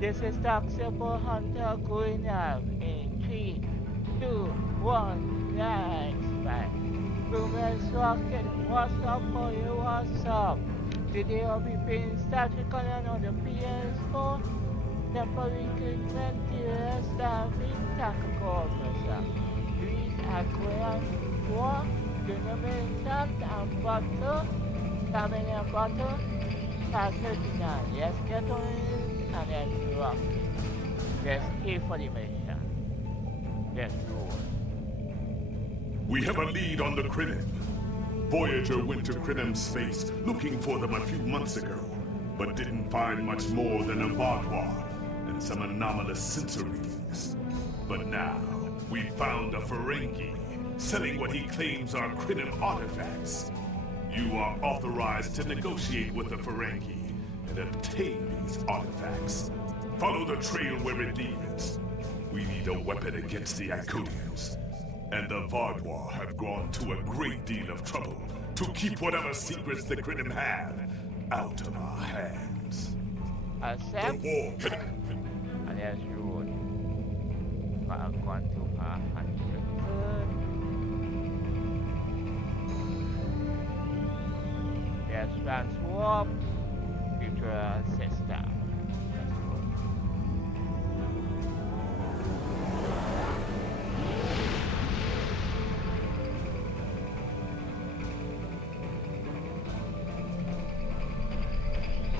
This is taxable hunter going out in 3, 2, 1, nice, bye. Boomers rocket, what's up for you, what's up? Today I'll be playing startrek on the ps4, temporal recruitment, starfleet, tacial myself. These icoians, 4, tournament and butter, coming and butter, past 39. Let's get on it and let's rock it. Press A for the mission. Let's roll. We have a lead on the Krinim. Voyager went to Krinim's space looking for them a few months ago, but didn't find much more than a boudoir and some anomalous sensor readings. But now, we found a Ferengi selling what he claims are Krinim artifacts. You are authorized to negotiate with the Ferengi and obtain these artifacts. Follow the trail where it leads. We need a weapon against the icoians. And the Vardwar have gone to a great deal of trouble to keep whatever secrets the Krinim have out of our hands. Accept. The war. And let's roll. Gone to 100. Let's transwarp future system. Let's roll.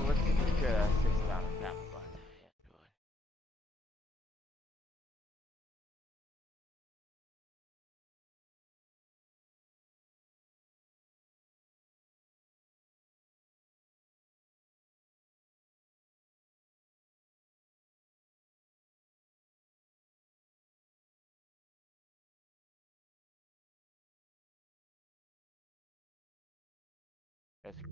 What's the future system number? Let's roll. Let's go.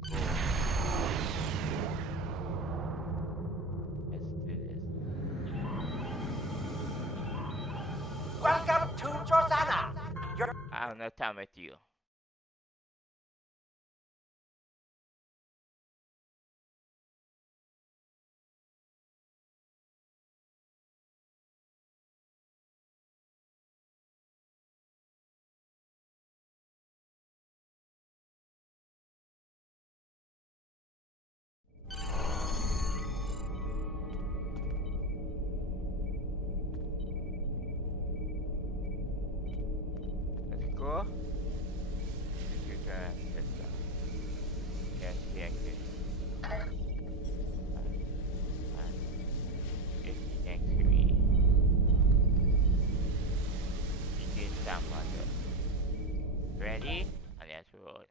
Let's do this. Welcome to Josana. I have no time with you. Let's go. Future system. Yes, yes, yes. Yes, next to me. Begin download. Ready? And let's roll.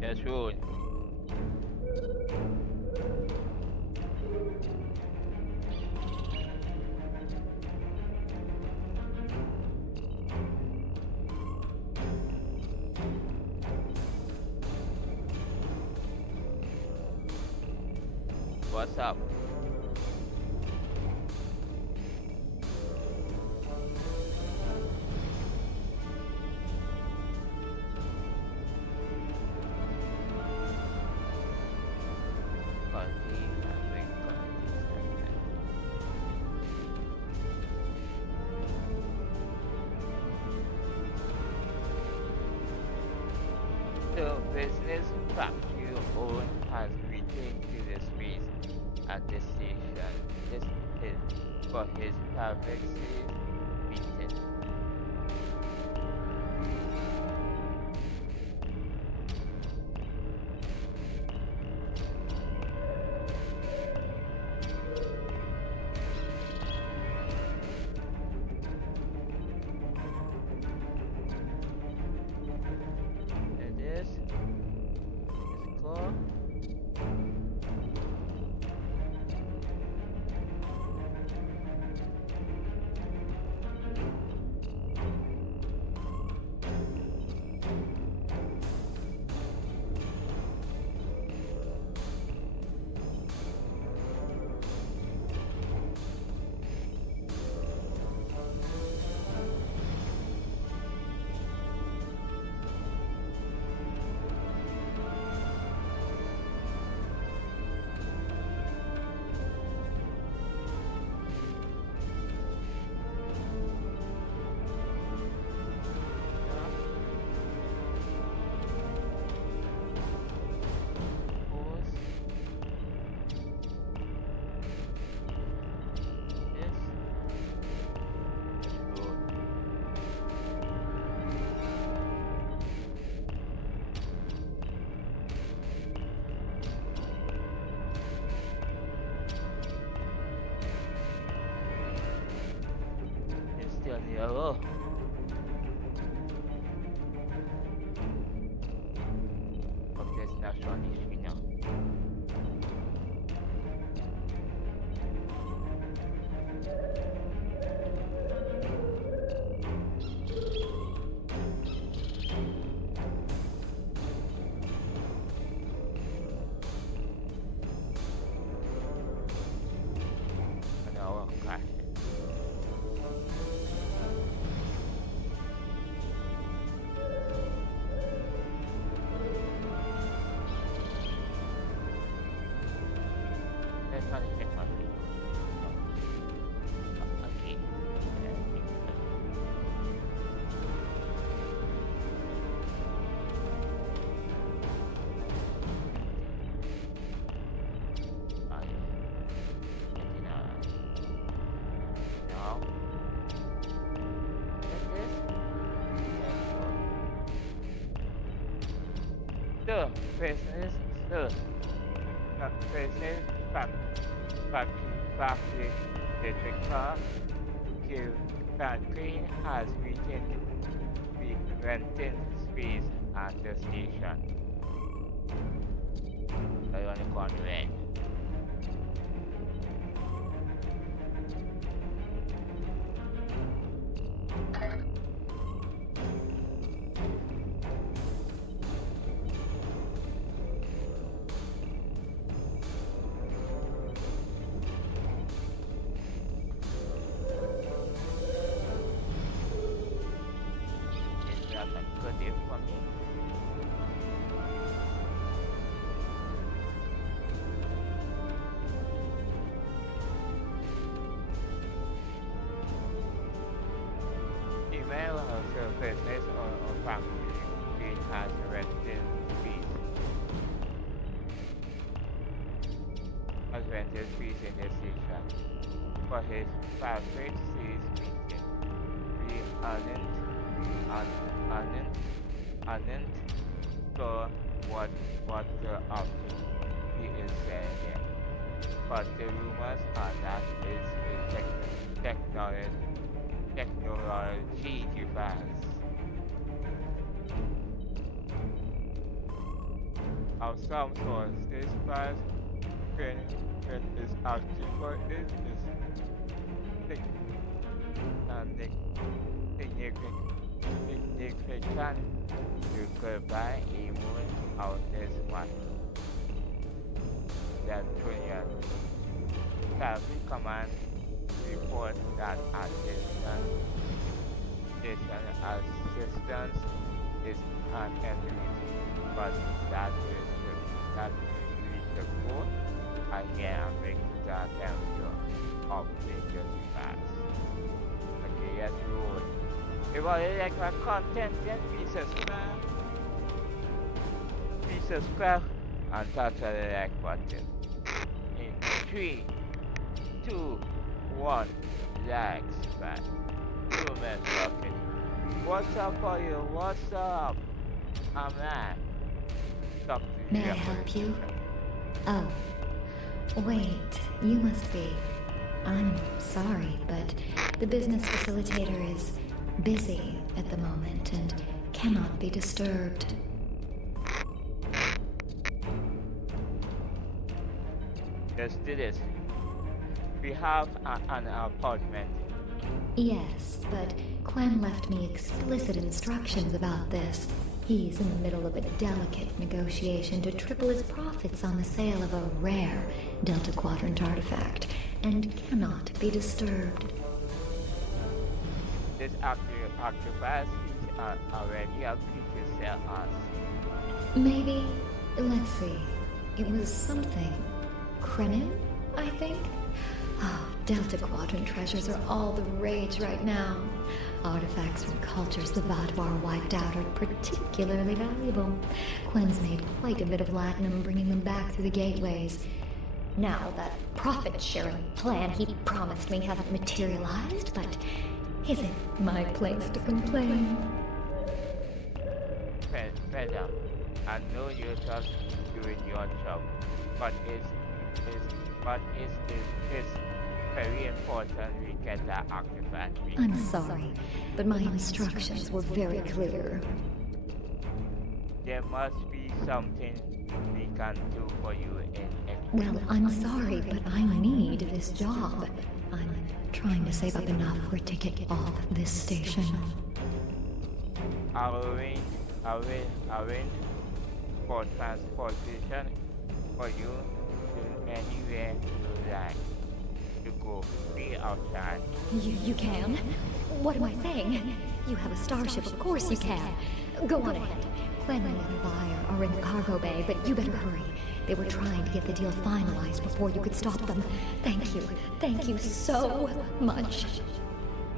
Let's roll. What's up? The business factory own has returned to the space at the station. This is for his privacy meeting. Yo. Hope there's not one issue now. No, crash it. Let's not check my feet. Okay. The business, the business factory district car to factory has retained rented space at the station. I want to go on red. For me. Email also business or factory has rented space. Has rented space in the station for his factory sees meeting. We aren't sure what the outfit he is saying, but the rumors are that it's a technology device. Of some sort, this device when is active for it is significant. You could buy a moon out this one. That Korean Cavalry Command report that assistance is an enemy, but that will reach the goal. I can make the temperature of the fast. Okay, yes, roll. If I like my content, then please subscribe and touch the like button. In 3, 2, 1, like, subscribe. Humans rocking. What's up for you? What's up? I'm Matt. Talk to you. May I help you? Oh, wait, you must be. I'm sorry, but the business facilitator is busy at the moment and cannot be disturbed. Let's do this. We have an appointment. Yes, but Quen left me explicit instructions about this. He's in the middle of a delicate negotiation to triple his profits on the sale of a rare Delta Quadrant artifact, and cannot be disturbed. This octopus is already agreed to sell us. Maybe, let's see, it was something. Krenin, I think? Oh, Delta Quadrant treasures are all the rage right now. Artifacts from cultures the Vadvar wiped out are particularly valuable. Quen's made quite a bit of latinum bringing them back through the gateways. Now, that profit-sharing plan he promised me hasn't materialized, but isn't my place to complain. Madam, I know you're just doing your job, but very important we get that artifact. I'm sorry, but my instructions were very clear. There must be something we can do for you in Well, I'm sorry, but I need this job. I'm trying to save up enough for a ticket off this station. I'll arrange for transportation for you to anywhere you like to go free of charge. You can? What am I saying? You have a starship, of course you can. Go on ahead. Clement and Levi are in the cargo bay, but you better hurry. They were trying to get the deal finalized before you could stop them. Thank you. Thank you so much.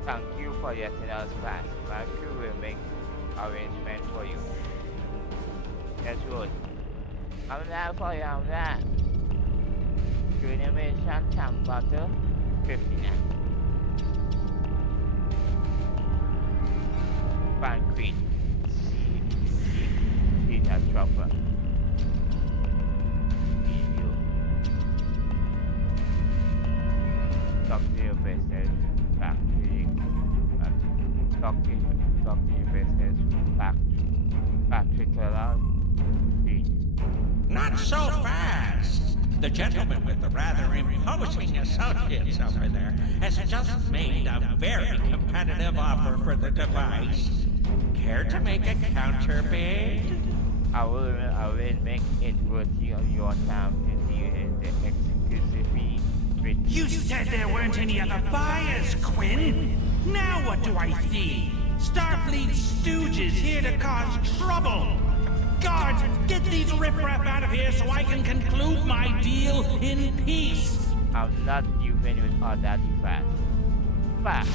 Thank you for letting us pass. My crew will make arrangements for you. That's good. I'm not for you, I'm not. Animation time butter 59. Banquet. Data dropper. Review. Talk to your business factory. Talk to your business factory color. Not so fast! The gentleman with the rather imposing associates over there has just made a very competitive offer for the device. Care to make a counter bid? I will make it worth your time to deal in the exclusive fee. You said there weren't any other buyers, Quinn. Now what do I see? Starfleet stooges here to cause trouble. Guards, get these riffraff out of here so I can conclude my deal in peace. I'm not even with all that fast. Fast.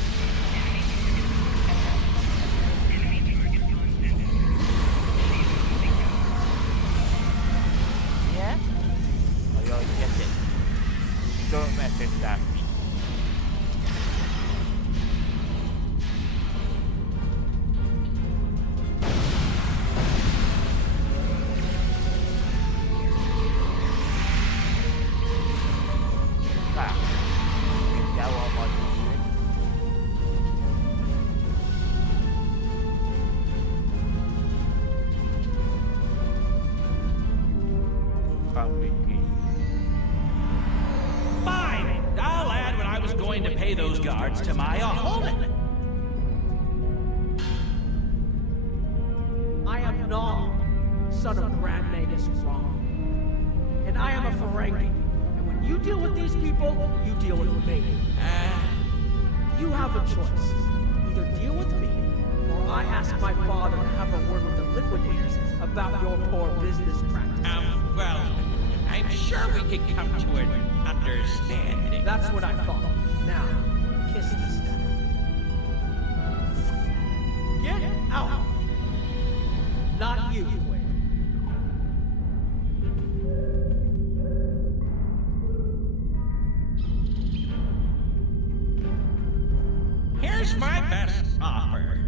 Yeah? Oh, you'll get it. Don't mess with that. Fine, I'll add what I was going to pay those guards to my... hold it! I am not son of Grand Magus wrong. And I am a Ferengi. And when you deal with these people, you deal with me. You have a choice. Either deal with me, or I ask my father to have a word with the liquidators about your poor business practices. Well, I'm sure we could come to an understanding. That's what I thought. Now, kiss the step. Get out! Not you, Quinn. Here's my best offer.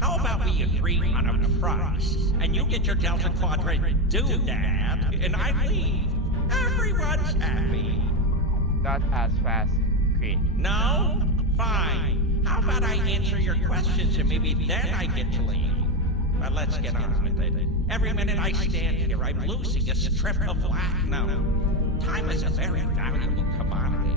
How about we agree on a price, and you get your Delta Quadrant doodad, and I leave. Everyone's happy. Not as fast, Queen. No? Fine. How about I answer your questions and maybe then I get to leave? But let's get on with it. Every minute I stand here, I'm losing a strip of platinum. Time is a very valuable commodity.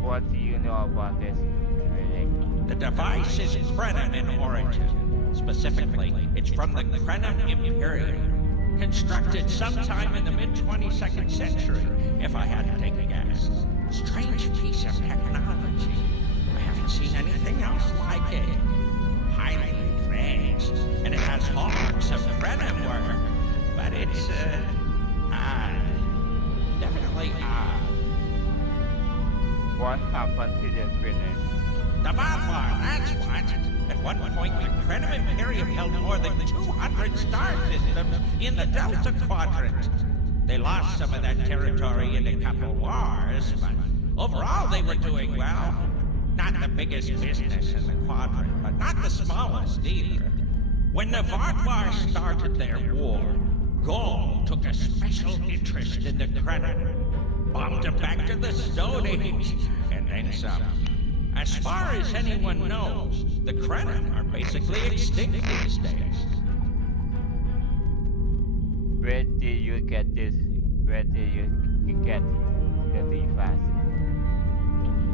What do you know about this, Riddick? The device is Krenim in origin. Specifically, it's from the Krenim Imperium. Constructed sometime in the mid-22nd century, if I had to take a guess. Strange piece of technology. I haven't seen anything else like it. Highly advanced, and it has hallmarks of Krenim work. But it's, odd. Definitely odd. What happened to the Queen? The Valar, that's what. At one point, the Krenim Imperium held more than 200 star systems in the Delta Quadrant. They lost some of that territory in a couple wars, but overall they were doing well. Not the biggest business in the Quadrant, but not the smallest either. When the Valar started their war, Gaul took a special interest in the Krenim. Bombed them back to the Stone Age, and then some. As far as anyone knows, the Krenim are basically extinct these days. Where did you get this? Where did you get the device?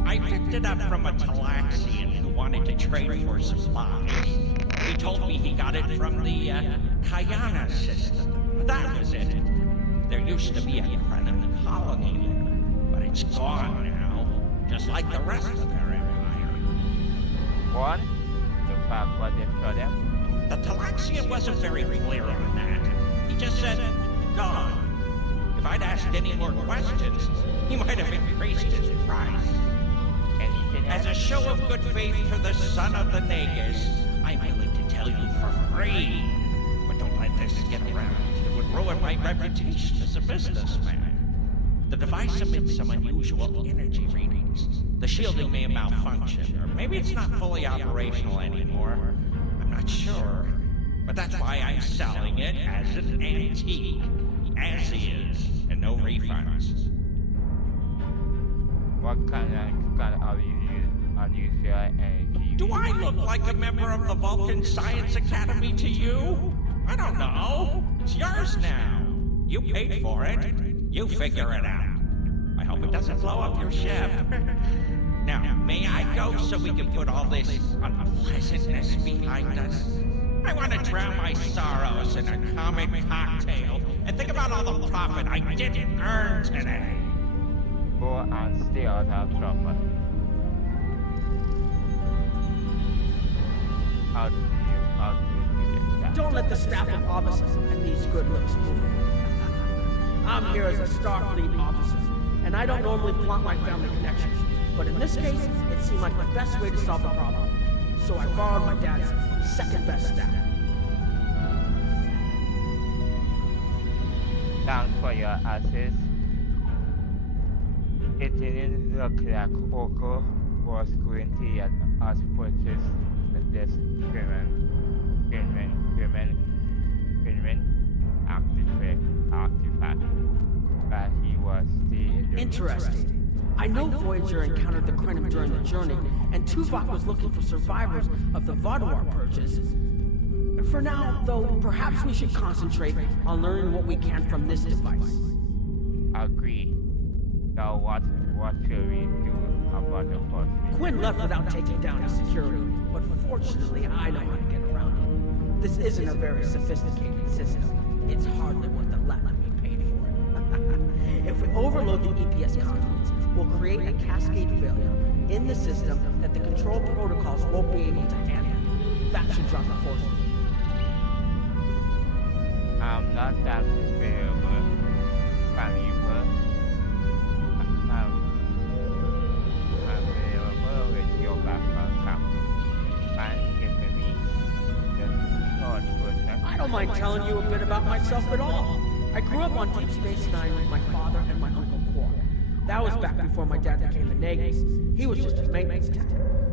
I picked it up from a Talaxian who wanted to trade for supplies. He told me he got it from the Kayana system. That was it. There used to be a Krenim colony there, but it's gone now, just like the rest of their empire. What? The fact what they for them? The Talaxian wasn't very clear on that. He just said, gone. If I'd asked any more questions, he might have increased his price. Anything As else? a show of good faith for the son of the Nagus, I'm willing to tell you for free. But don't let this get around. It would ruin my reputation as a businessman. The device emits some unusual energy readings. The shielding may have malfunctioned, or maybe it's not fully operational anymore. I'm not sure. But that's why I'm selling it as an antique. As is, and no refunds. What kind of unusual energy? Do I look like a member of the Vulcan Science Academy to you? I don't know. It's yours now. You paid for it. You figure it out. I hope it doesn't blow up your ship. Now, may I go so we can put all this unpleasantness behind us? I want to drown my sorrows in a comic cocktail and think about all the profit I didn't earn today. Go and stay out of trouble. How do you do that? Don't let the staff of officers and these good looks fool you. I'm here as a Starfleet officer, and I don't normally flaunt my family connections. But in this case, it seemed like the best way to solve the problem. So I borrowed my dad's second best staff. Thanks for your assist. It didn't look like Oko was going to let us purchase this human artifact, but he was still in the Interesting. I know Voyager encountered the Krenim during the journey, and Tuvok was looking for survivors of the Vaadwaur purges. For now, though, perhaps we should concentrate on learning what we can from this device. Agree. Now what should we do about the first thing? Quinn left without taking down his security, but fortunately I know how to get around it. This isn't a very sophisticated system. It's hardly worth the latinum we paid for it. If we overload the EPS conduits, we'll create a cascade failure in the system that the control protocols won't be able to handle. That should drop the force. I'm not that valuable. I'm available with your background company. And give me the short version. I don't mind telling you a bit about myself at all. I grew up on Deep Space Nine with my father and my uncle Quark. That was back before my dad became the Nagus. He was just a maintenance tech.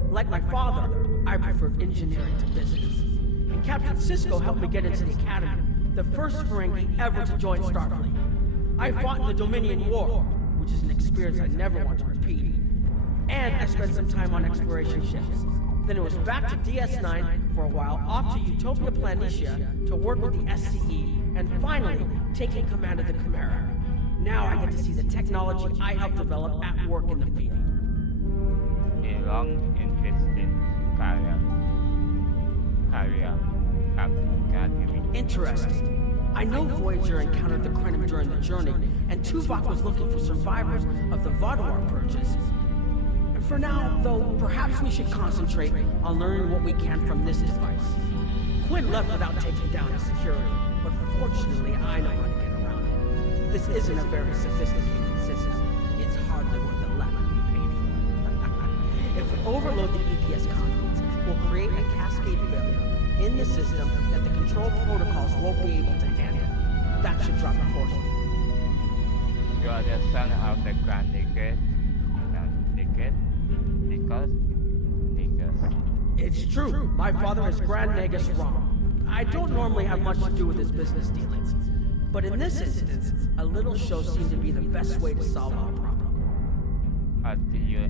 Like my father, I preferred engineering to business. And Captain Sisko helped me get into the Academy, the first Ferengi ever to join Starfleet. I fought in the Dominion War, which is an experience I never want to repeat. And I spent some time on exploration ships. Then it was back to DS9 for a while, off to Utopia Planitia to work with the SCE, and finally, taking command of the Chimera. Now I get to see the technology I helped develop at work in the field. A long, interesting career. Interesting. I know Voyager encountered the Krenim during the journey, and Tuvok was looking for survivors of the Vaadwaur purges. For now, though, perhaps we should concentrate on learning what we can from this device. Quinn left without taking down his security, but fortunately I know how to get around it. This isn't a very sophisticated system. It's hardly worth the latinum we paid for it. If we overload the EPS conduits, we'll create a cascade failure in the system that the control protocols won't be able to handle. That should drop the force. You are the son of the Grand Nagus. It's true. My father is Grand Nagus Rom. I don't normally have much to do with his business dealings. But in this instance, a little show seemed to be the best way to solve our problem. How do you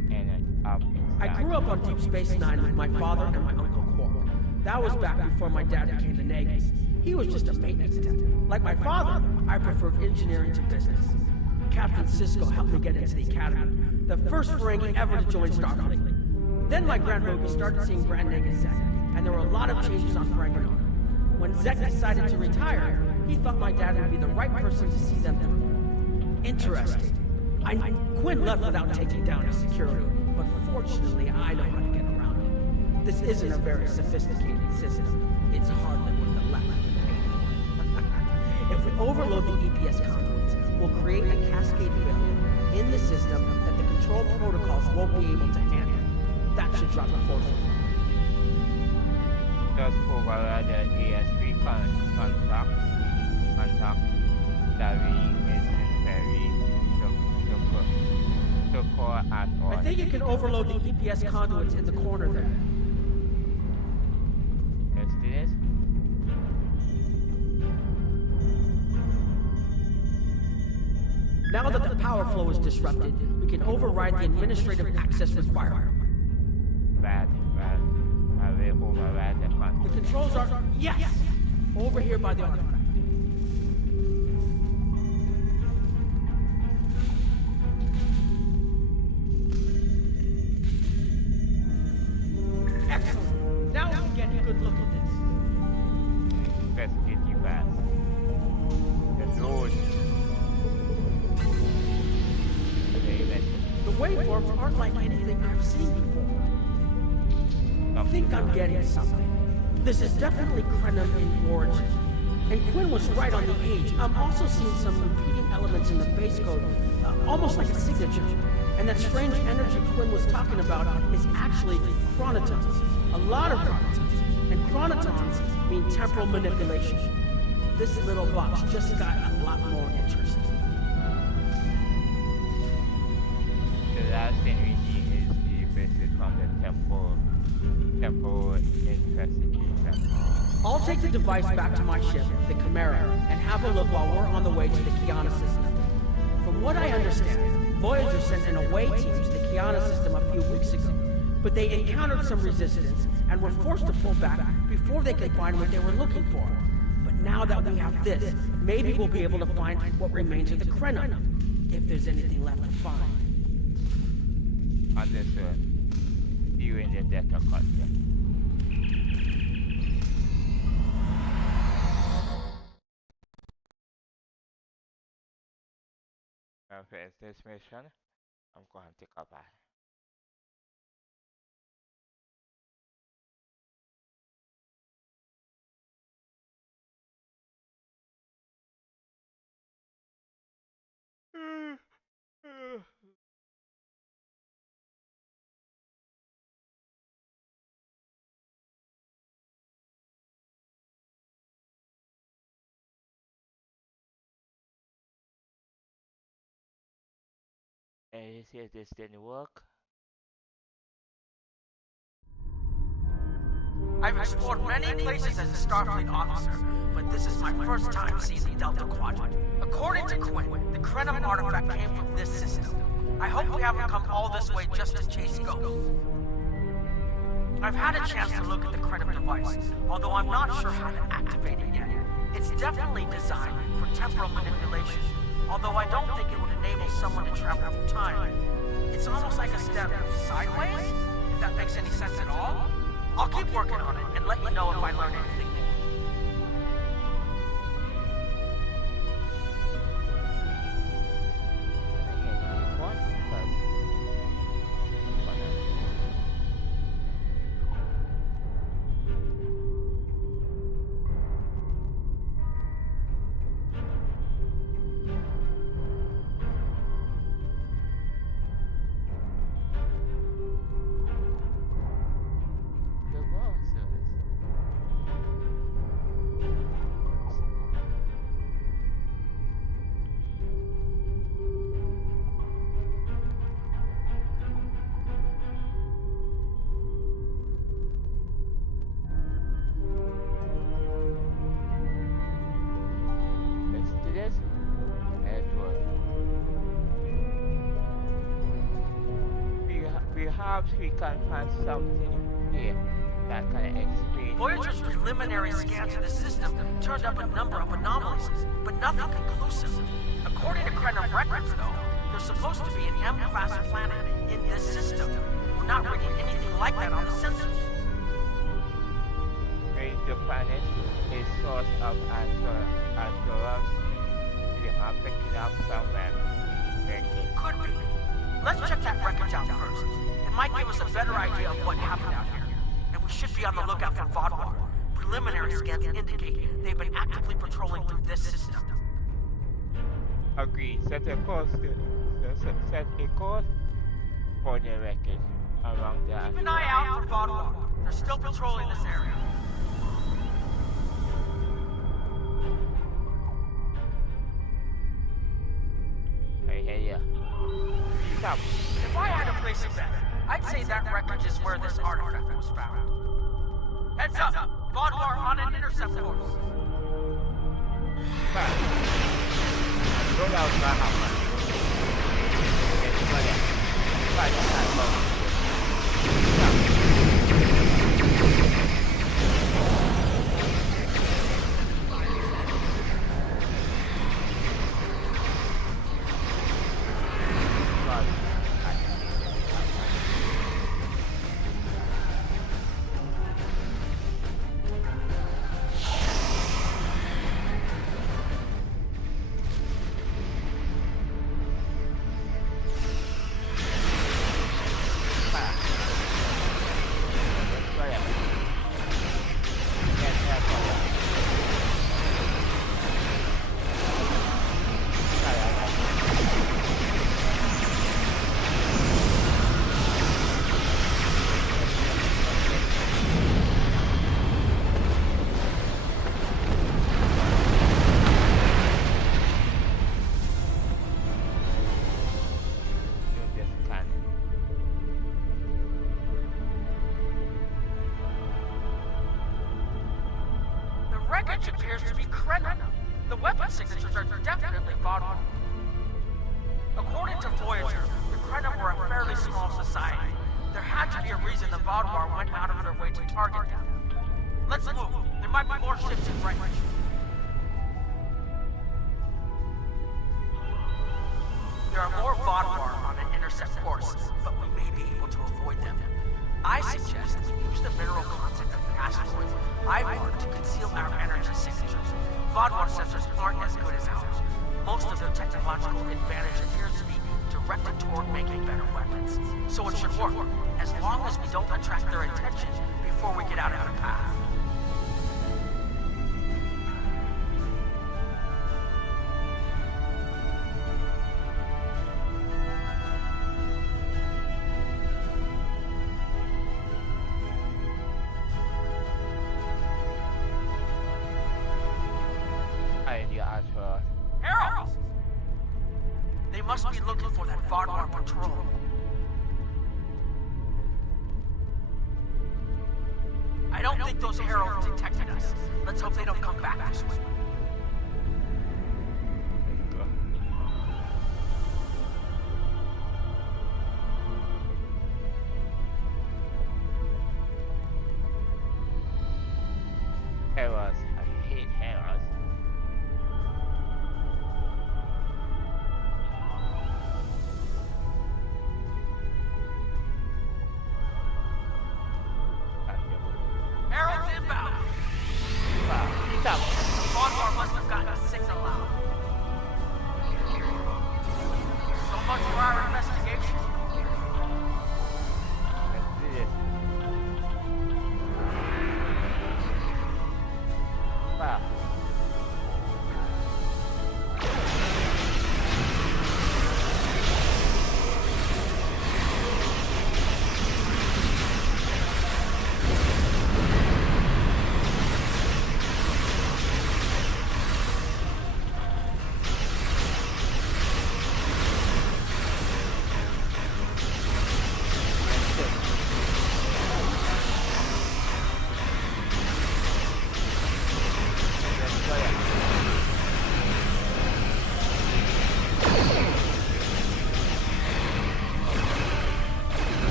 I grew up on Deep Space Nine with my father and my Uncle Quark. That was back before my dad became the Nagus. He was just a maintenance tech. Like my father, I preferred engineering to business. Captain Sisko helped me get into the academy, the first Ferengi ever to join Starfleet. Then my Grand Mogi started seeing Grand Nagus Zek, and there were a lot of changes on Ferenginar. When Zek decided to retire, he thought my dad would be the right person to see them through. Interesting. Quinn left without taking down his security, but fortunately I know how to get around it. This isn't a very sophisticated system. It's hardly worth the left to pay for. If we overload the EPS conduits, we'll create a cascade failure in the system that the control protocols won't be able to handle. That should drop the force. Just override the ESP contact that isn't very secure at all. I think you can overload the EPS conduits in the corner there. Let's do this. Now that the power flow is disrupted, we can override the administrative access requirement. I will override the control. The controls are... Yes! Over here by the artifact. Excellent! Now we can get a good look at this. Let's get you fast. The road. The waveforms aren't like anything I've seen before. I think I'm getting something. This is definitely Krenim in origin. And Quinn was right on the age. I'm also seeing some repeating elements in the base code, almost like a signature. And that strange energy Quinn was talking about is actually chronotons. A lot of chronotons. And chronotons mean temporal manipulation. This little box just got a lot more interesting. The last thing we need is the visit from the temporal investigation. I'll take the device back to my ship, the Chimera, and have a look while we're on the way to the Kiana system. From what I understand, Voyager sent an away team to the Kiana system a few weeks ago, but they encountered some resistance and were forced to pull back before they could find what they were looking for. But now that we have this, maybe we'll be able to find what remains of the Krenim, if there's anything left to find. Understood. See you in the data content. For this mission, I'm going to take a bath. And you see if this didn't work. I've explored many places as a Starfleet officer, but this is my first time seeing the Delta Quadrant. According to Quinn, the Krenim artifact came from this system. I hope we haven't come all this way just to chase ghosts. I've had a chance to look at the Krenim device, although I'm not sure how to activate it yet. It's definitely designed for temporal manipulation, although I don't think it would enable someone to travel through time. It's almost like a step sideways, if that makes any sense at all. I'll keep working on it and let you know if I learn anything more. we can find something here that can explain. Voyager's preliminary scans of the system turned up a number of anomalies, but nothing conclusive. According to Krenim records, though, there's supposed to be an M-class planet in this system. We're not reading anything like that on the sensors. Is the planet a source of asteroids? We are picking up somewhere. Could be. Let's check that wreckage out first. It might give us a better idea of what happened out here. And we should be on the lookout for Vodwar. Preliminary scans indicate they've been actively patrolling through this system. Agreed. Set a course for the wreckage around the Keep an eye out for Vodwar. They're still patrolling this area. Hey, stop. If I had to place a bet, I'd say that wreckage is where this artifact was found. Heads up! Vodwar on an intercept course. Roll out my hammer. Wreckage appears to be Krenim. The weapon signatures are definitely Vodwar. According to Voyager, the Krenim were a fairly small society. There had to be a reason the Vodwar went out of their way to target them. Let's move. There might be more ships in wreckage. There are more Vodwar on an intercept course, but we may be able to avoid them. I suggest we use the mineral content of the asteroids I've marked to conceal our energy signatures. Vodwar sensors aren't as good as ours. Most of their technological advantage appears to be directed toward making better weapons. So it should work, as long as we don't attract their attention before we get out of their path. Harold! They must be looking for that Vodwar patrol. I don't think those Heralds detected us. Let's hope they don't come back this way. Heralds. I hate Heralds. Herald's inbound! He's up. The Vodwar must have gotten a signal out. So much for our investigation. Let's do this. Wow.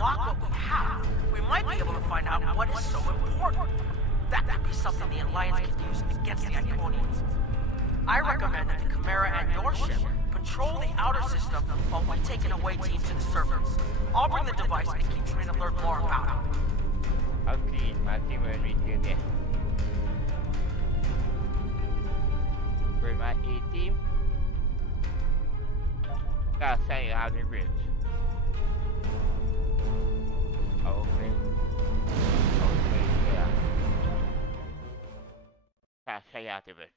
unlock what we have, we might be able to find out what is so important. That could be something the Alliance can use against the Iconians. I recommend that the Chimera and your ship patrol the outer system while we take an away team to the surface. I'll bring the device and keep trying to learn more about it. Oke, masih menuju dia. Bermain A-team. Dah saya out the bridge. Okay. Okay, yeah. Dah saya out the bridge.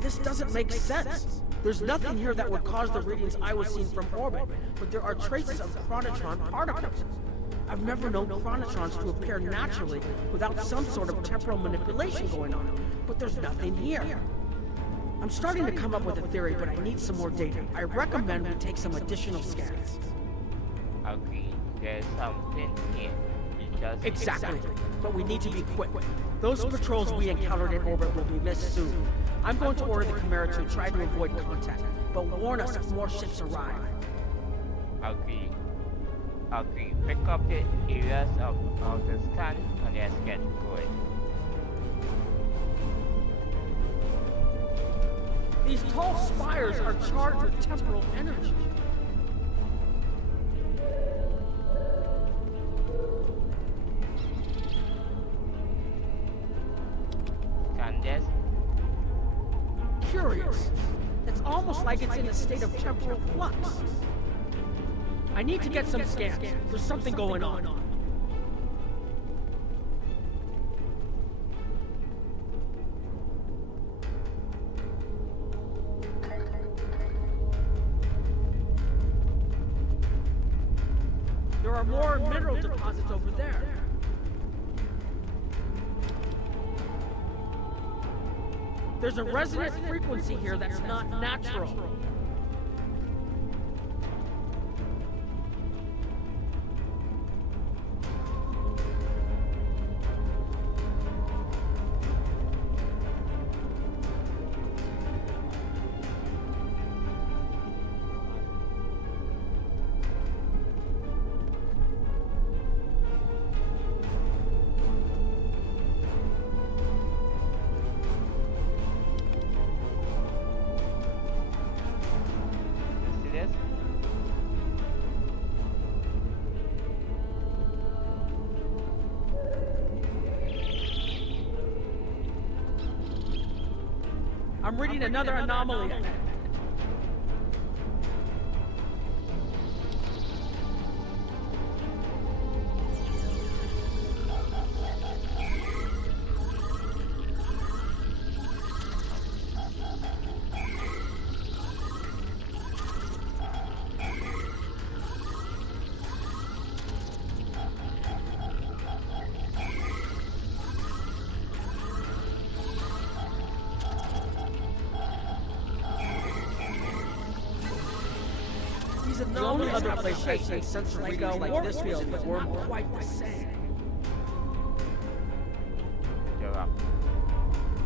This doesn't make sense. There's nothing here that would cause the readings I was seeing from orbit, but there are traces of chronotron particles. I've never known chronotrons to appear naturally without some sort of temporal manipulation going on, but there's nothing here. I'm starting to come up with a theory, but I need some more data. I recommend we take some additional scans. Okay, there's something here. Exactly, but we need to be quick. Those patrols we encountered in orbit will be missed soon. I'm going to order the Chimera to try to avoid contact, but warn us if more ships arrive. Okay. Okay, pick up the areas of the scan and let's get going. These tall spires are charged with temporal energy. Scan this. Curious. It's almost like it's in a state of temporal flux. I need to get some scans. There's something going on. There are more mineral deposits over there. There's a resonant frequency here that's not natural. I'm reading another anomaly. The only other place I've seen sensor readings like this field that weren't quite the same.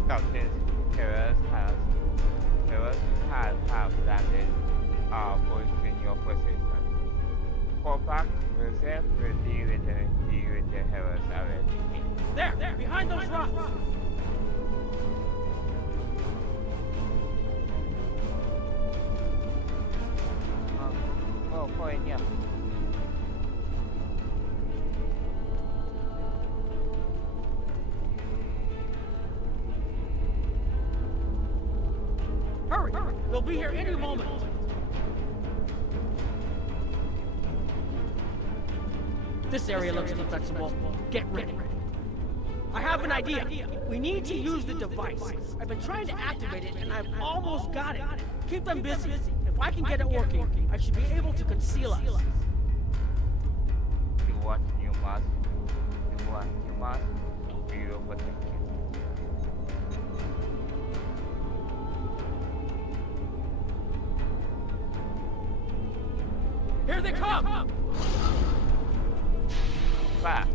Captain Terrors have landed both in your position. Fall back, reserve will deal with the Terrors already. There! Behind those rocks! Point here. Hurry! They'll be here any moment. This area looks defensible. Get ready. I have an idea. We need to use the device. I've been trying to activate it, and I've almost got it. Keep them busy. If I can get it working, I should be able to conceal us. You want, you must. You want, you must. We will protect you. Here they come! Fire.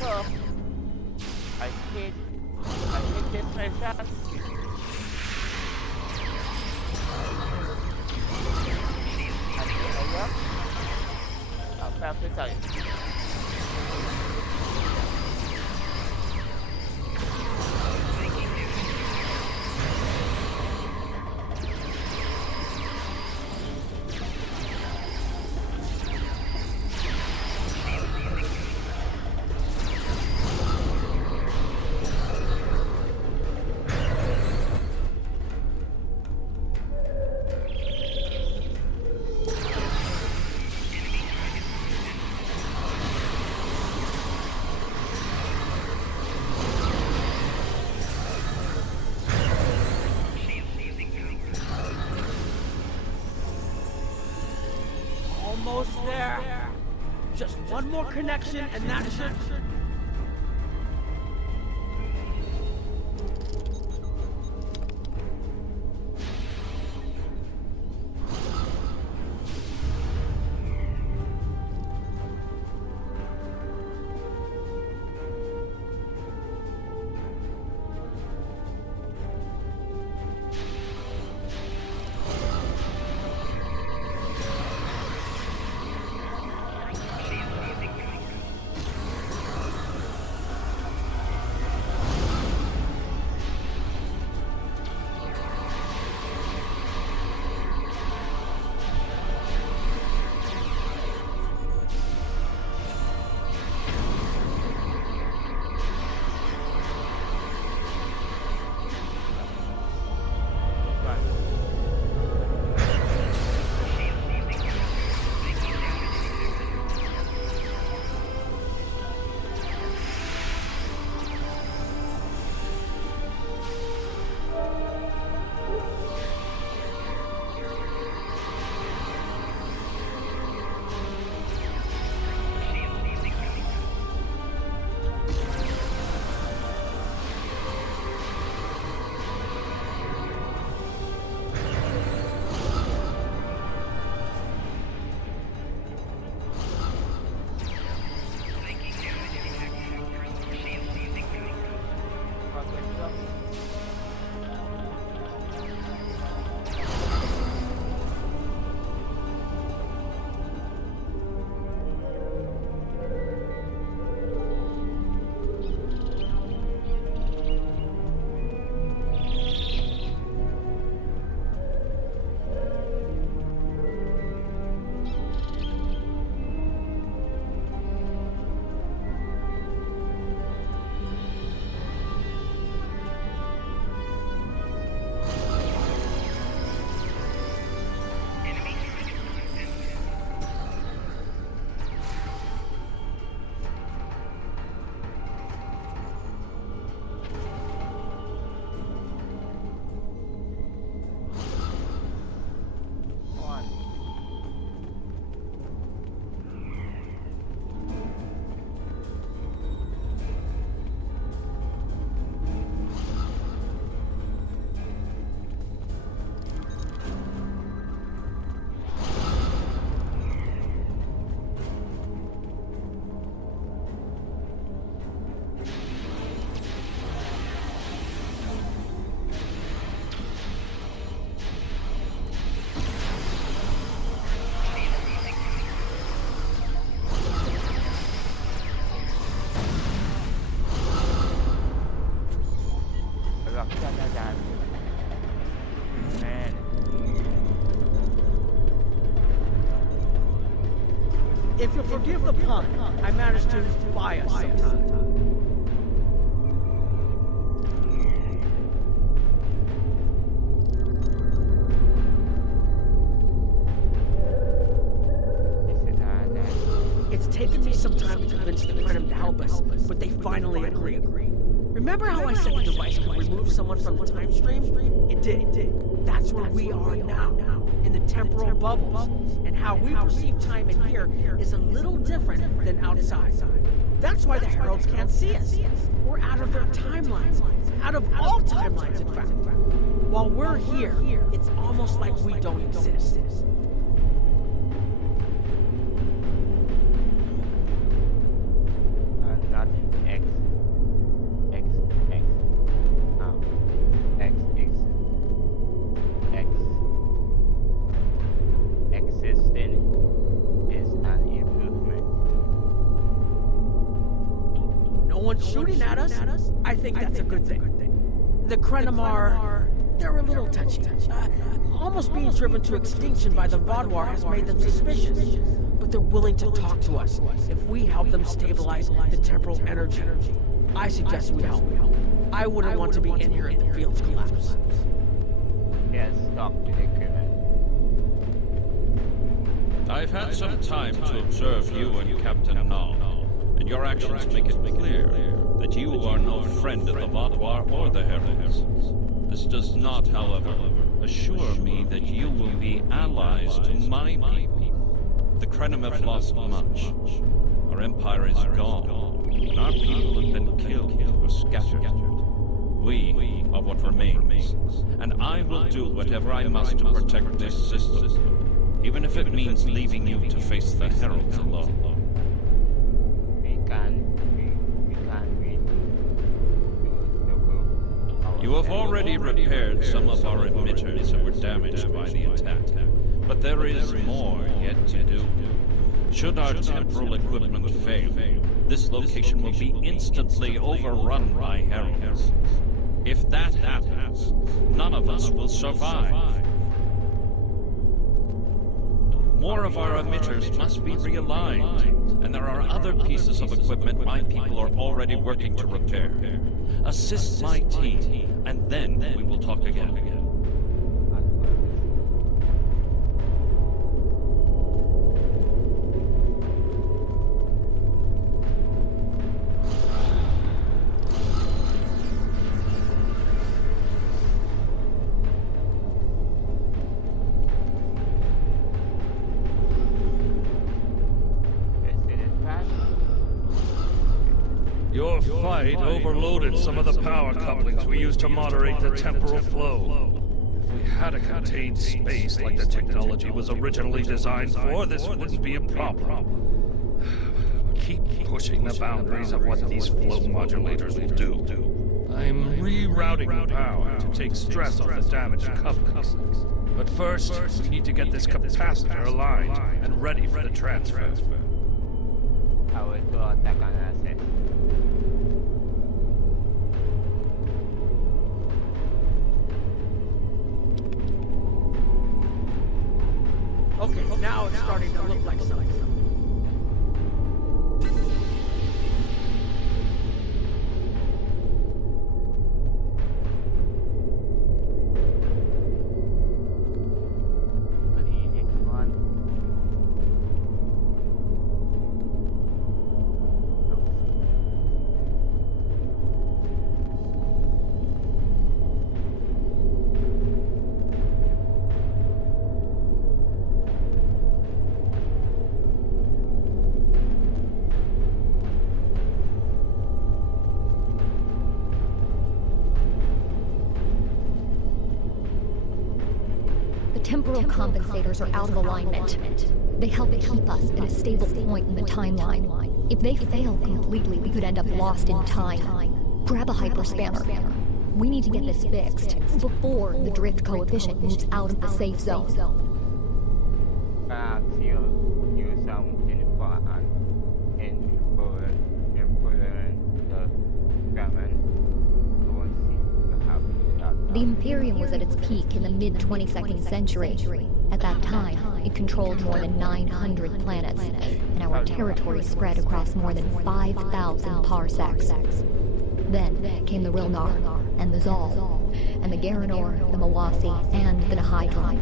So I hit this mission. I'll tell you. Almost there. Just one more connection and that should... If you'll forgive the pun, I managed to buy us some time. It's taken me some time to convince the Krenim to help us, but they finally agreed. Remember how I said the device could remove someone from the time stream? It did. That's where we are now, in the temporal bubbles. And how we perceive time in here is a little different than outside. That's why the Heralds can't see us. We're out of their timelines. Out of all timelines, in fact. While we're here, it's almost like we don't exist. Not X. Existing is an improvement. No one's shooting at us. I think that's a good thing. The Krenim they're a little touchy. Almost being driven to extinction by the Vaadwaur has made them suspicious. But they're willing to talk to us if we help them stabilize the temporal energy. I suggest we help. I wouldn't want to be in here if the fields collapse. Yes, talk to the equipment. I've had some time to observe you and Captain Null, and your actions make it clear that you are no friend of the Vaadwaur or the Heralds. This does not, however, assure me that you will be allies to my people. The Krenim have lost much. Our empire is gone, and our people have been killed or scattered. We are what remains, and I will do whatever I must to protect this system, even if it means leaving you to face the Heralds alone. We can You have already repaired some of our emitters that were damaged by the attack, but there is more yet to do. Should our temporal equipment fail, this location will be instantly overrun by Heralds. If that happens, none of us will survive. More of our emitters must be realigned, and there are other pieces of equipment my people are already working to repair. Assist my team, and then we will talk again. Your fight overloaded some of the power couplings we used to moderate the temporal flow. If we had a contained space like the technology was originally designed for, this wouldn't be a problem. Keep pushing the boundaries of what these flow modulators will do. I'm rerouting the power to take stress off the damaged couplings. But first, we need to get this capacitor aligned and ready for the transfer. I will do attack on asset. Okay, now it's starting to look like something. Temporal compensators are out of alignment. They help keep us at a stable point in the timeline. If they fail completely, we could end up lost in time. Grab a hyperspanner. We need to get this fixed before the drift coefficient moves out of the safe zone. Tacial use something for an influence the Fremen. The Imperium was at its peak in the mid-22nd century. At that time, It controlled more than 900 planets, and our territory spread across more than 5,000 parsecs. Then came the Rilnar, and the Zal, and the Garanor, the Mawasi, and the Nihydron.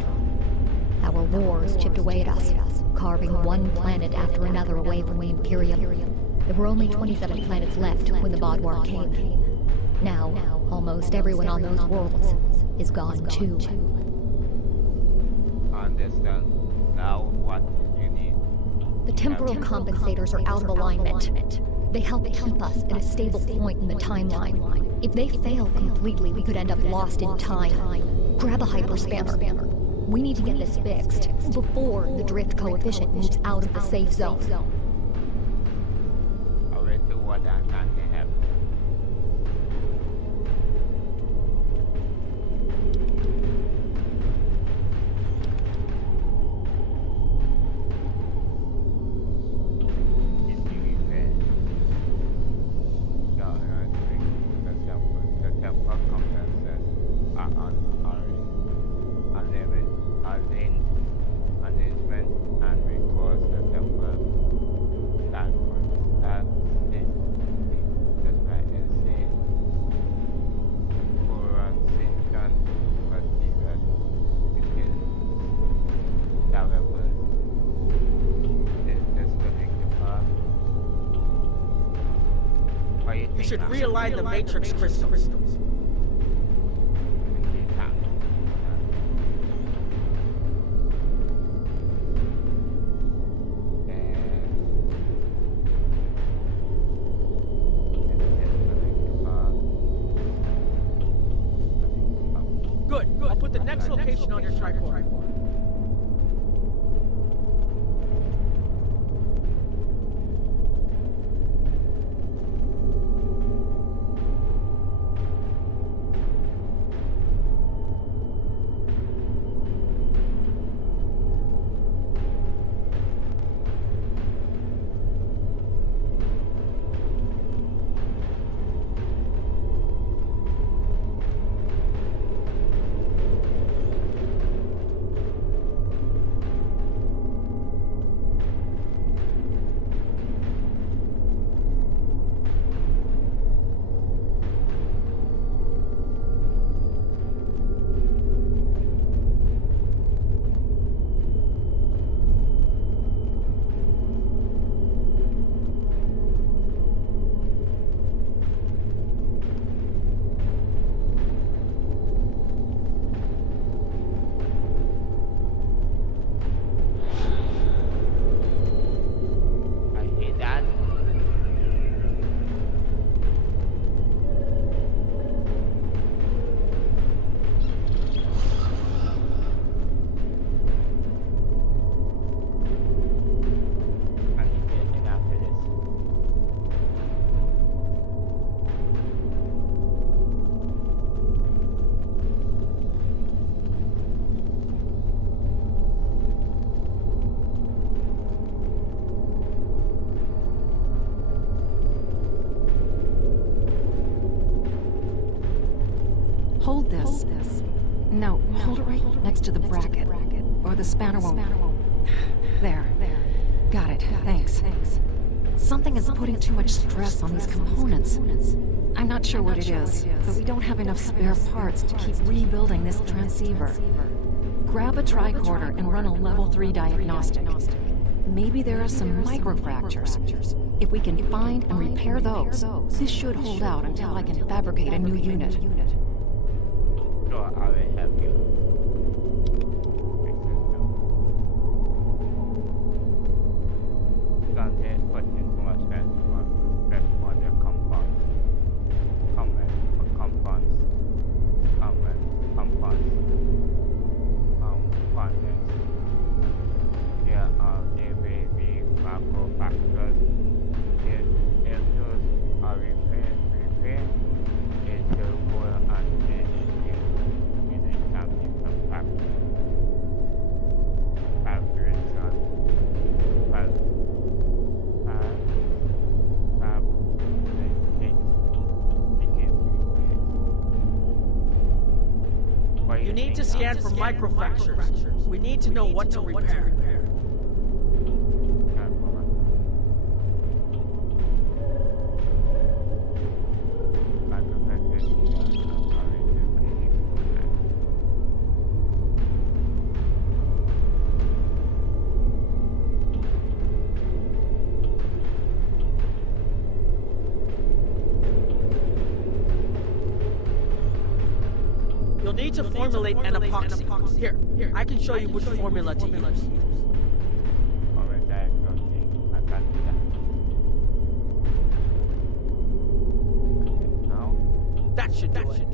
Our wars chipped away at us, carving one planet after another away from the Imperium. There were only 27 planets left when the Badwar came. Now, almost everyone on those worlds is gone too. Understand. Now what you need? The temporal compensators are out of alignment. They help keep us at a stable point in the timeline. If they fail completely, we could end up lost in time. Grab a hyperspanner. We need to get this fixed before the drift coefficient moves out of the safe zone. I will do what I can to help. You should realign the matrix crystals. Good. I'll put the next location on your tricorder. Hold this. No, hold it right next to the bracket. Or the spanner won't. There. Got it. Thanks. Something is putting too much stress on these components. I'm not sure what it is, but we don't have enough spare parts to keep rebuilding this transceiver. Grab a tricorder and run a level 3 diagnostic. Maybe there are some microfractures. If we can find and repair those, this should hold out until I can fabricate a new unit. Sure, I will help you. Don't put in too much stress on the compounds. There are ABB macro factors. If those are repaired, it will go and in examining some factors. Calculation. You need to scan for microfractures. We need to know what to repair. You'll need to formulate an epoxy. Here, I can show you which formula to use. That should do it.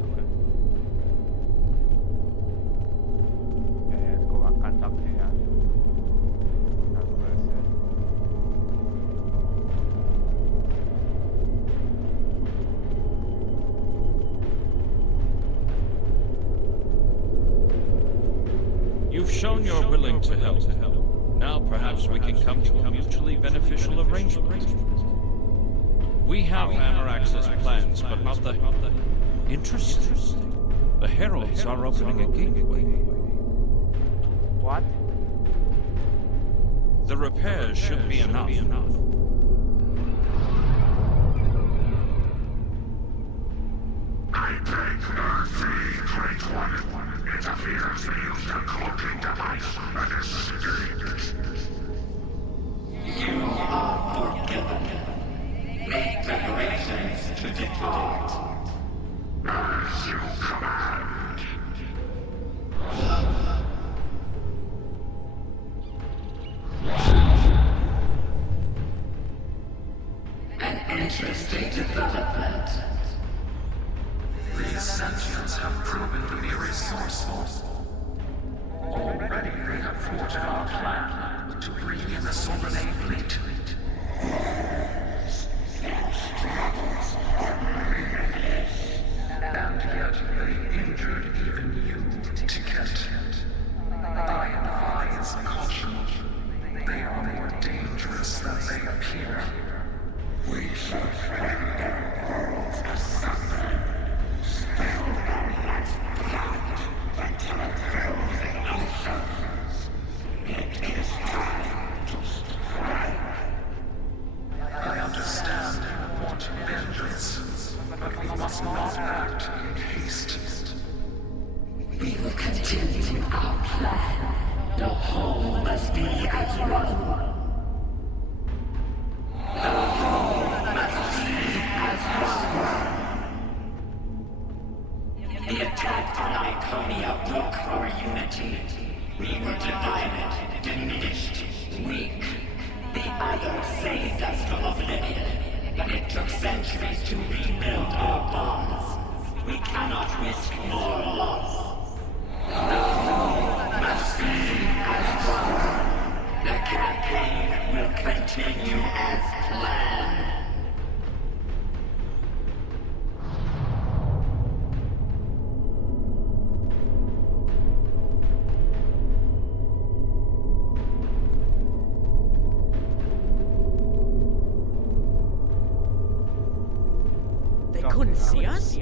You've shown you're willing to help. Now perhaps we can come to a mutually beneficial arrangement. We have Amarax's plans, but not the interest. The Heralds are opening a gateway. What? The repairs should be enough. I beg mercy, Great One. It appears they used a cloaking device and escaped. You are forgiven. Make preparations to depart. As you command. An interesting development. These sentients have proven to be resourceful. Already they have thwarted our plan to bring in the stsrfleet. And yet they injured even you, Ticket. I advise caution. They are more dangerous than they appear. We shall find their worlds asunder. Until it fills the oceans. It is time to strike. I understand you want vengeance, but we must not act in haste. We will continue our plan. The whole must be as one. The whole must be as one. The attack on Iconia broke our unity. We were divided, diminished, weak. The others saved us from oblivion, but it took centuries to rebuild our bonds. We cannot risk more loss. The whole must be as one. The campaign will continue as planned. They couldn't see us?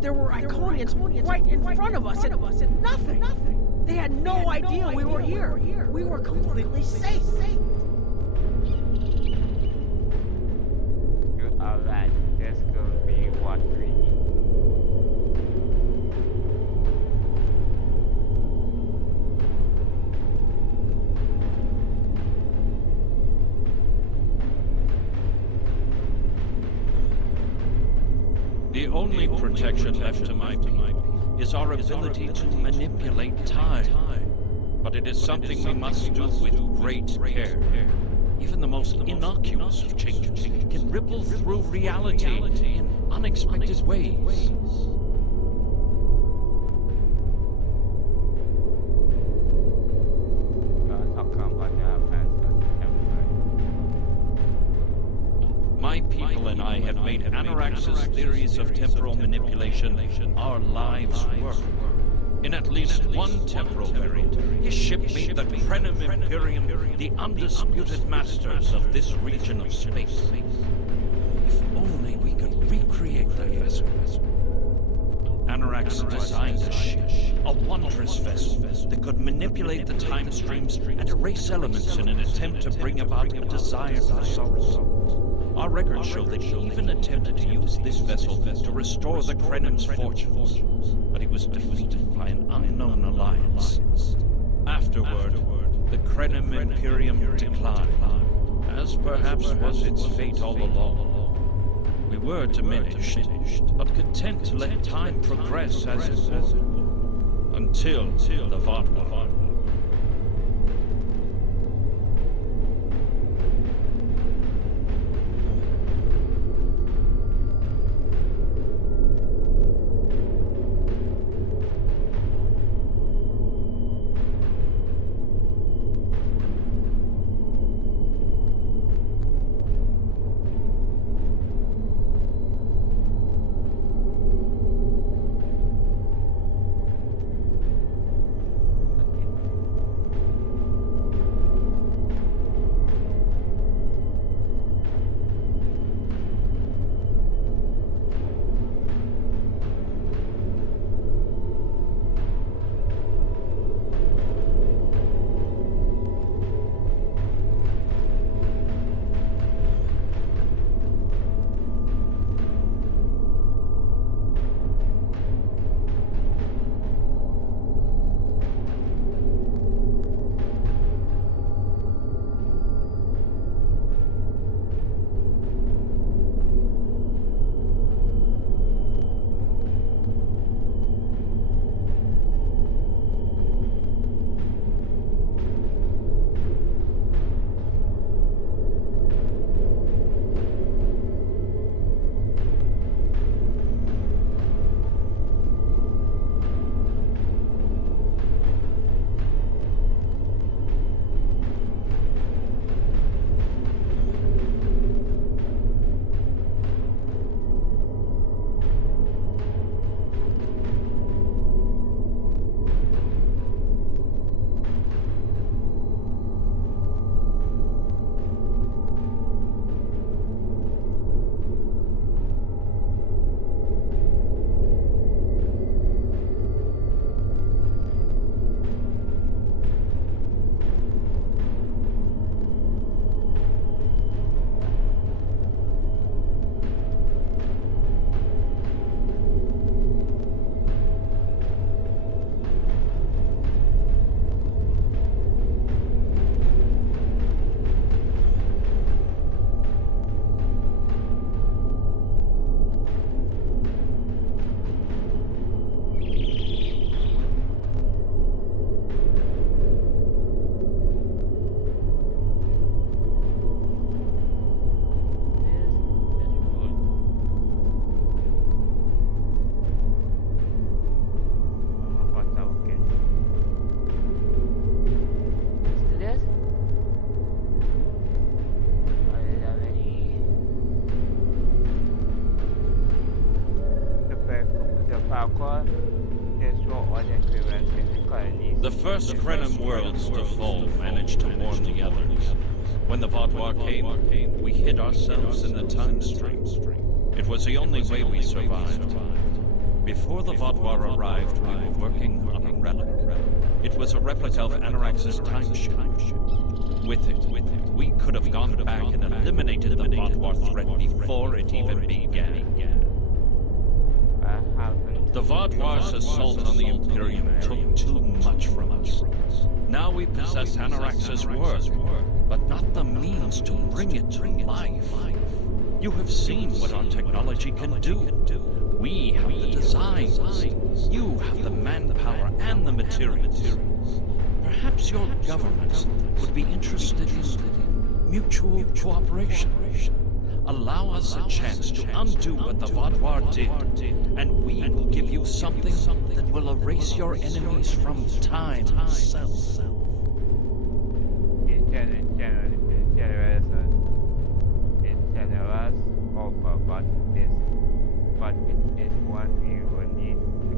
There were icoians right in front of us and nothing. They had no idea we were here. We were completely safe. You are right. This could be what we need. The only protection left to my people is our ability to manipulate time. But it is something we must do with great care. Even the most innocuous of changes can ripple through reality in unexpected ways. My people and I have made Anarax's theories of temporal manipulation our lives' work. In at least one temporal variant, his ship made the Krenim Imperium the undisputed masters of this region of space. If only we could recreate that vessel. Anarax designed a ship, a wondrous vessel that could manipulate the time streams and erase elements in an attempt to bring about a desired result. Our records show that he even attempted to use this vessel to restore the Krenem's fortunes, but he was defeated by an unknown alliance. Afterward, the Krenem Imperium declined, as perhaps was its fate all along. We were diminished, but content to let time progress as it would, until the Vatwa. The first Krenem worlds to fall managed to warn the others. When the Vatwa came, we hid ourselves in the time stream. It was the only way we survived. Before the Vatwa arrived, we were working on a relic. It was a replica of Anarax's time ship. With it, we could have gone back and eliminated the Vatwa threat before it even began. The Vatwa's assault on the Imperium took too much from us. Now we possess Anarax's work, but not the means to bring it to life. You have seen what our technology can do. We have the designs. You have the manpower and the materials. Perhaps your governments would be interested in mutual cooperation. Allow us a chance to undo what the Vatwa did, and we will give you something that will erase your enemies from time itself. It's generous offer, but it is one we will need to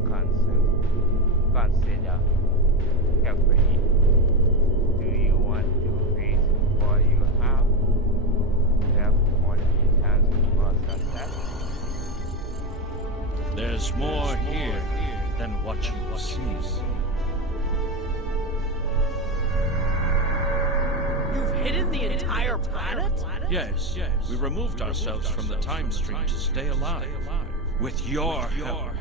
consider carefully. Do you want to wait for you have more than a chance for success? There's There's more here than what you see. You've hidden the entire planet? Yes, we removed ourselves from the time stream to stay alive. With your help,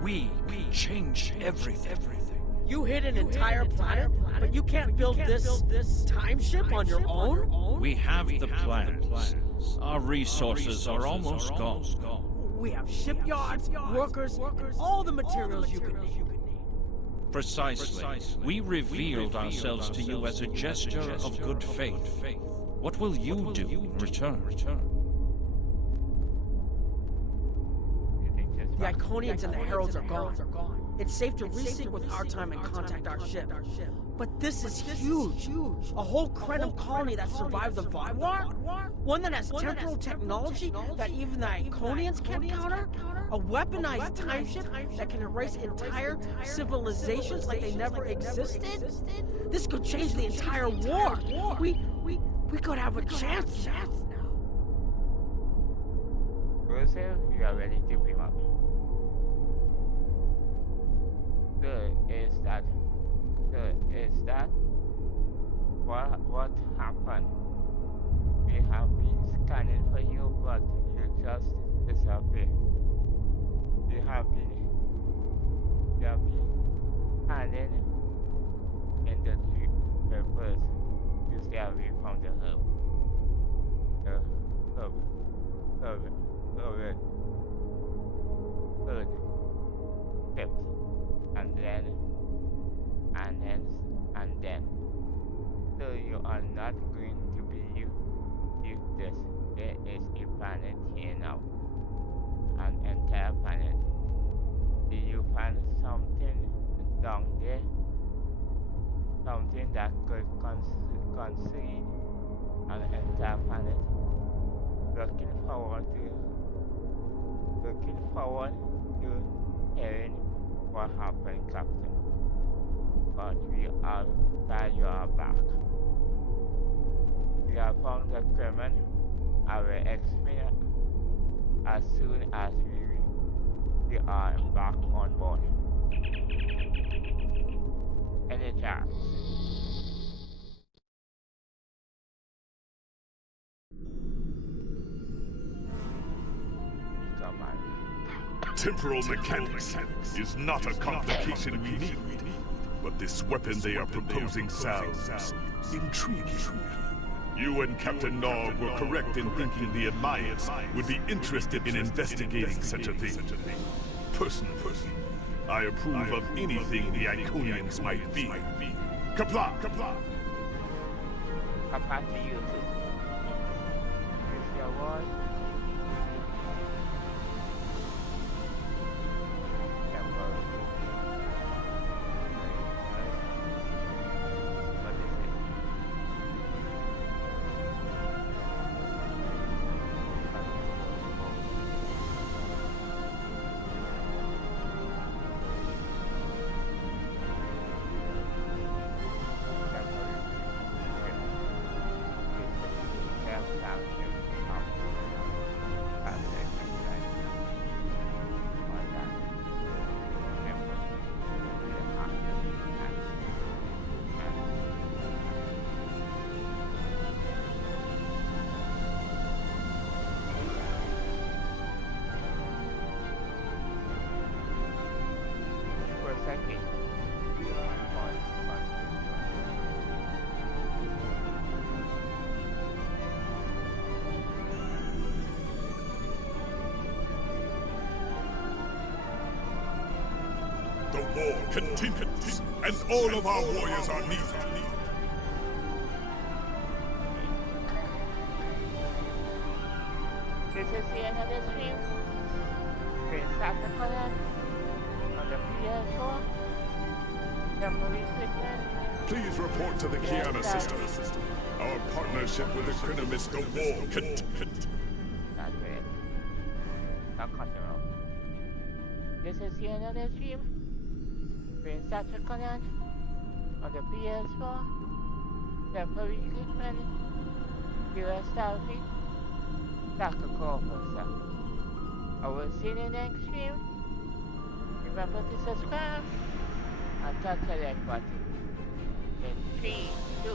we change everything. You hid an entire planet, but you can't build this time ship on your own? We have the plans. Our resources are almost gone. We have shipyards, workers, and all the materials you could need. Precisely. We revealed ourselves to you as a gesture of good faith. What will you do in return? The Iconians and the Heralds are gone. It's safe to resync with our time and contact our ship. But this is huge. A whole Krenim colony that survived the Vibe War? One that has temporal technology that even the Iconians can't counter? A weaponized time ship that can erase entire civilizations like they never existed? This could change the entire war. We could have a chance now. Russell, you are ready to beam up. Good, is that what happened? We have been scanning for you, but you just disappeared. We have been hiding in the tree purpose to stay away from the herb. Herb tips. And then. So you are not going to be useless. There is a planet here now. An entire planet. Do you find something down there? Something that could concede an entire planet? Looking forward to hearing what happened, Captain. But we are glad you are back. We have found the Kremen. I will explain as soon as we are back on board. Anytime. Temporal mechanics is not a complication we need, but this weapon they are proposing sounds intriguing. You and Captain Nog were correct in thinking the Alliance would be interested in investigating such a thing. Personally, I approve of anything the Iconians might be. Kapla! Kapla to you too. Use your voice. The war continues, and all of our warriors are needed. This is the end of the stream. Prince Atacon on the ps4. Temporal recruitment. Please report to the Kiana system. Our partnership with the Krenim, the war continues. That's it. Not control. This is the end of the stream. Prince Atacon on the ps4. Temporal recruitment. US starfleet. Dr. Crawford, sir. I will see you next stream. remember to subscribe and touch the like button. In 3, 2,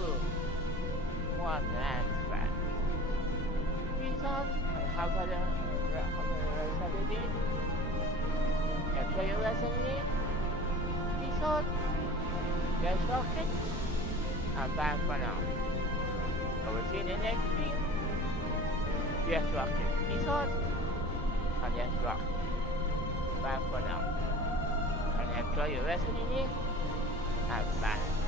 1, and back. Peace out, and have a rest of the day. Enjoy your rest of the day. Peace out. Get rocket. I'm back for now. I will see you in the next stream. Yes, rocket. Peace out. And yes, rock. Back for now. And enjoy your rest of the day. And bye.